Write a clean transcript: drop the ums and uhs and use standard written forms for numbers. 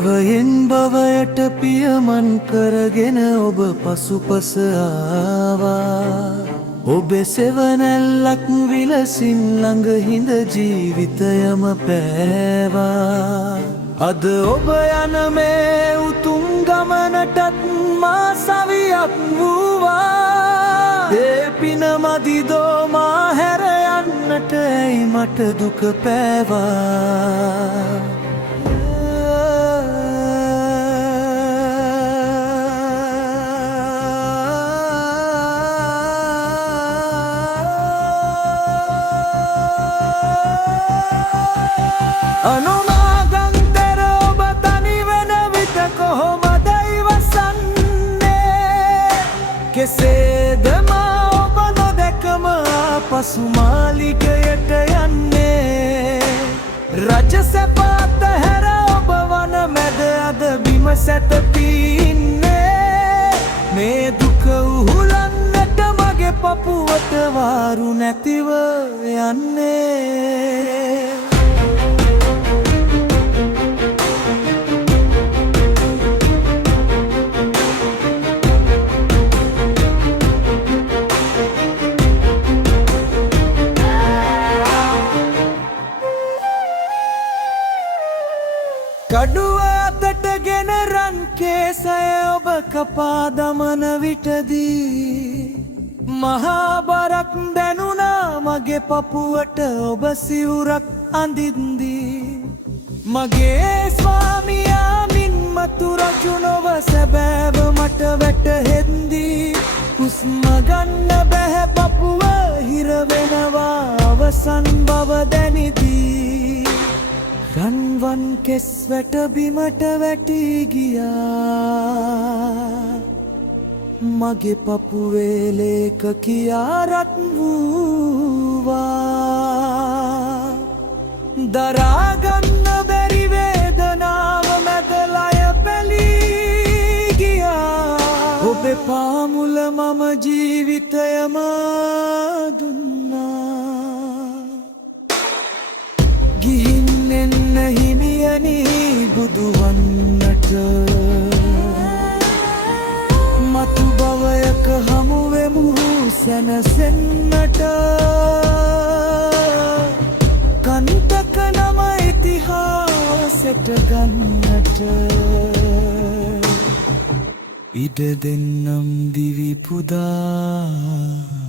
භවයෙන් භවයට පියමන් කරගෙන ඔබ පසුපස ආවා. ඔබේ සෙවණැල්ලක් විලසින් ළඟ හිඳ ජීවිතයම පෑවා. අද ඔබ යන මේ උතුම් ගමනටත් මා සවියක් වූවා. ඒ පින මදිදෝ මා හැර යන්නට ඇයි මට දුක පෑවා. අනුමාගන් තෙර ඔබ තනි වෙන විට කොහොමද ඉවසන්නේ? කෙසේද මා ඔබ නොදැකම ආපසු මාලිගයට යන්නේ? රජ සැපත හැර ඔබ වන මැද අද බිම සැතපී ඉන්නේ. මේ දුක උහුලන්නට මගේ පපුවට වාරු නැතිව යන්නේ. කඩුව අතට ගෙන රන් කේසය ඔබ කපා දමන විටදී මහා බරක් දැනුණා මගේ පපුවට ඔබ සිවුරක් අඳින්දී. මගේ ස්වාමියා මින් මතු රජු නොව සැබෑව මට වැටහෙද්දී. හුස්ම ගන්න බැහැ පපුව හිර වෙනවා අවසන් බව දැනිදී. රන්වන් කෙස් වැට බිමට වැටී ගියා. මගේ පපුවේ ලේක කියා රත් වූවා. දරාගන්න බැරි වේදනාව මැද ලය පැලී ගියා. ඔබේ පාමුල මම ජීවිතයම දුන්නා. ගිහින් එන්න හිමියනි බුදු වන්නට. මතු භවයක හමුවෙමු සැනසෙන්නට. කන්ටක නම ඉතිහාසෙට ගන්නට. ඉඩ දෙන්නම් දිවි පුදා.